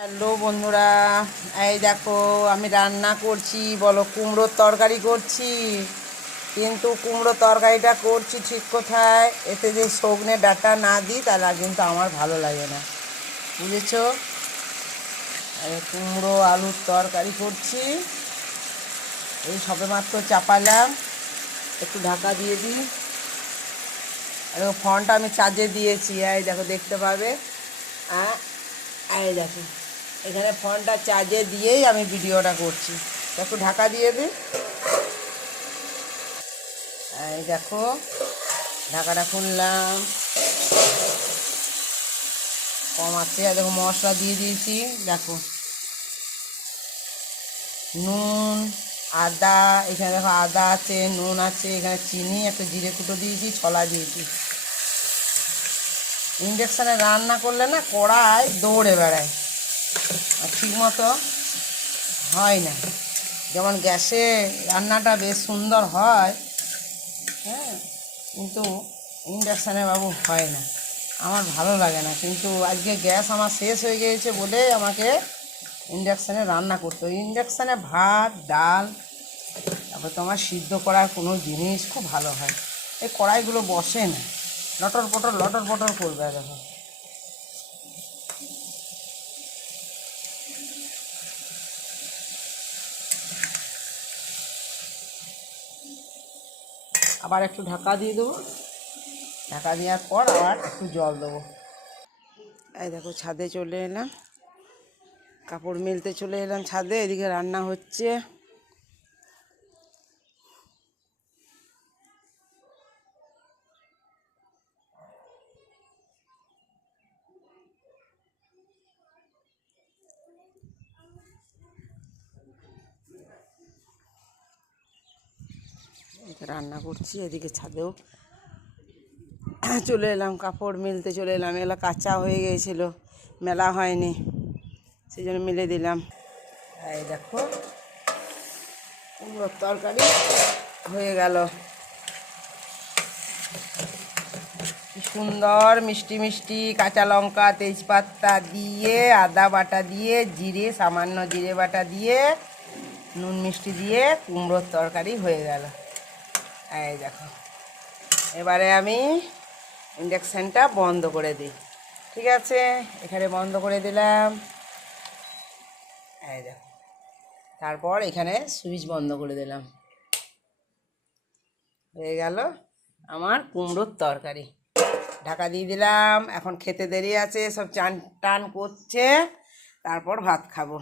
Hello বন্ধুরা, এই দেখো আমি রান্না করছি। বলো, কুমড়োর তরকারি করছি। কিন্তু কুমড়োর তরকারিটা করছি ঠিক কোথায়, এতে যে সজনে ডাঁটা না দিই তাহলে কিন্তু আমার ভালো লাগে না, বুঝেছো? কুমড়ো আলুর তরকারি করছি। এই সবেমাত্র চাপালাম, একটু ঢাকা দিয়ে দিই। আর ফোনটা আমি চার্জে দিয়েছি, এই দেখো দেখতে পাবে। হ্যাঁ, এই দেখো এখানে ফোনটা চার্জে দিয়েই আমি ভিডিওটা করছি। একটু ঢাকা দিয়ে দিই। এই দেখো ঢাকাটা খুললাম, কম আছে। আর দেখো মশলা দিয়ে দিয়েছি, দেখো নুন, আদা, এখানে দেখো আদা আছে, নুন আছে, এখানে চিনি, একটা জিরে কুটো দিয়েছি, ছোলা দিয়েছি। ইন্ডাকশানে রান্না করলে না কড়াই দৌড়ে বেড়ায়, আর ঠিক মতো হয় না। যেমন গ্যাসে রান্নাটা বেশ সুন্দর হয়, হ্যাঁ, কিন্তু ইন্ডাকশানে বাবু হয় না, আমার ভালো লাগে না। কিন্তু আজকে গ্যাস আমার শেষ হয়ে গিয়েছে বলে আমাকে ইন্ডাকশানে রান্না করতে হয়। ইন্ডাকশানে ভাত, ডাল, তারপর তোমার সিদ্ধ করার কোনো জিনিস খুব ভালো হয়। এই কড়াইগুলো বসে না, লটর পটর করবে। দেখো আবার একটু ঢাকা দিয়ে দেবো। ঢাকা দেওয়ার পর আবার একটু জল দেবো। এই দেখো ছাদে চলে এলাম, কাপড় মেলতে চলে এলাম ছাদে। এদিকে রান্না হচ্ছে। রান্না করছি, এদিকে ছাদেও চলে এলাম, কাপড় মেলতে চলে এলাম। এগুলো কাঁচা হয়ে গিয়েছিলো, মেলা হয়নি, সেই জন্য মেলে দিলাম। এই দেখো কুমড়োর তরকারি হয়ে গেল। কি সুন্দর মিষ্টি মিষ্টি কাঁচা লঙ্কা, তেজপাতা দিয়ে, আদা বাটা দিয়ে, জিরে, সামান্য জিরে বাটা দিয়ে, নুন মিষ্টি দিয়ে কুমড়োর তরকারি হয়ে গেল। এই দেখো, এবারে আমি ইন্ডাকশানটা বন্ধ করে দিই। ঠিক আছে, এখানে বন্ধ করে দিলাম। এই দেখো, তারপর এখানে সুইচ বন্ধ করে দিলাম। হয়ে গেল আমার কুমড়োর তরকারি। ঢাকা দিয়ে দিলাম। এখন খেতে দেরি আছে, সব চান টান করছে, তারপর ভাত খাবো।